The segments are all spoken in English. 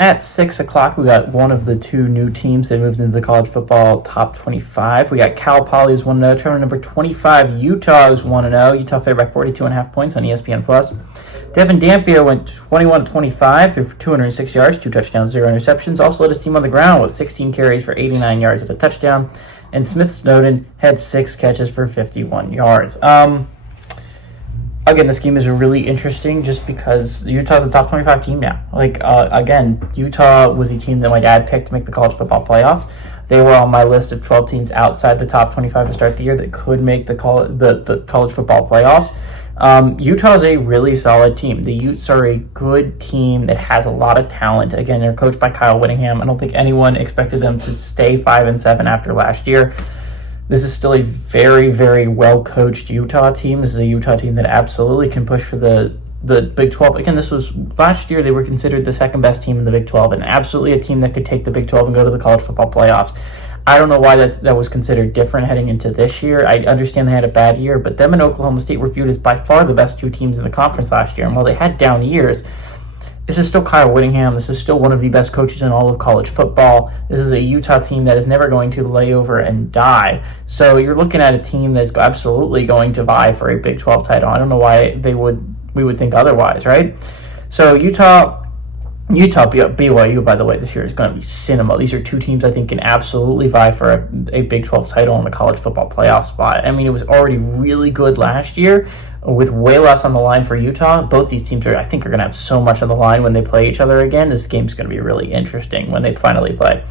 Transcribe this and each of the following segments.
At 6 o'clock, we got one of the two new teams that moved into the college football top 25. We got Cal Poly is 1-0. Tournament number 25, Utah is 1-0. Utah favored by 42.5 points on ESPN+. Devin Dampier went 21-25, threw for 206 yards, 2 touchdowns, 0 interceptions. Also led his team on the ground with 16 carries for 89 yards of a touchdown. And Smith Snowden had 6 catches for 51 yards. Again, this game is really interesting just because Utah's a top 25 team now. Again, Utah was the team that my dad picked to make the college football playoffs. They were on my list of 12 teams outside the top 25 to start the year that could make the college football playoffs. Utah's a really solid team. The Utes are a good team that has a lot of talent. Again, they're coached by Kyle Whittingham. I don't think anyone expected them to stay 5-7 after last year. This is still a very, very well-coached Utah team. This is a Utah team that absolutely can push for the Big 12. Again, this was last year they were considered the second best team in the Big 12 and absolutely a team that could take the Big 12 and go to the college football playoffs. I don't know why that was considered different heading into this year. I understand they had a bad year, but them and Oklahoma State were viewed as by far the best two teams in the conference last year. And while they had down years, this is still Kyle Whittingham. This is still one of the best coaches in all of college football. This is a Utah team that is never going to lay over and die. So you're looking at a team that's absolutely going to vie for a Big 12 title. I don't know why we would think otherwise, right? So Utah, BYU, by the way, this year is going to be cinema. These are two teams I think can absolutely vie for a Big 12 title in the college football playoff spot. I mean, it was already really good last year with way less on the line for Utah. Both these teams I think are going to have so much on the line when they play each other again. This game's going to be really interesting when they finally play.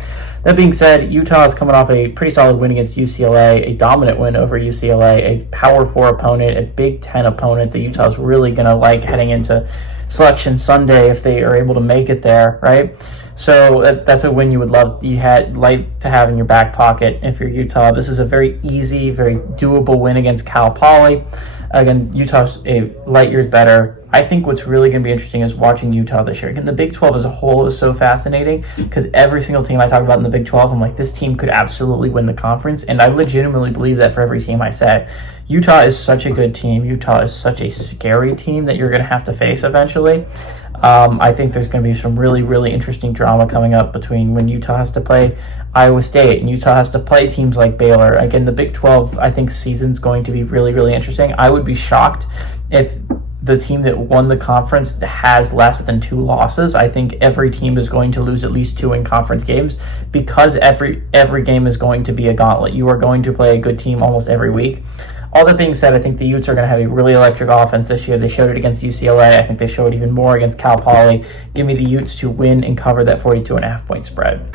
That being said, Utah is coming off a pretty solid win against UCLA, a dominant win over UCLA, a Power 4 opponent, a Big 10 opponent that Utah's really going to like heading into Selection Sunday if they are able to make it there, right? So that's a win you had like to have in your back pocket if you're Utah. This is a very easy, very doable win against Cal Poly. Again, Utah's a light years better. I think what's really going to be interesting is watching Utah this year. Again, the Big 12 as a whole is so fascinating because every single team I talk about in the Big 12, I'm like, this team could absolutely win the conference, and I legitimately believe that for every team I say. Utah is such a good team. Utah is such a scary team that you're going to have to face eventually. I think there's going to be some really, really interesting drama coming up between when Utah has to play Iowa State and Utah has to play teams like Baylor. Again, the Big 12, I think, season's going to be really, really interesting. I would be shocked if the team that won the conference has less than 2 losses. I think every team is going to lose at least 2 in conference games because every game is going to be a gauntlet. You are going to play a good team almost every week. All that being said, I think the Utes are going to have a really electric offense this year. They showed it against UCLA. I think they showed even more against Cal Poly. Give me the Utes to win and cover that 42.5 point spread.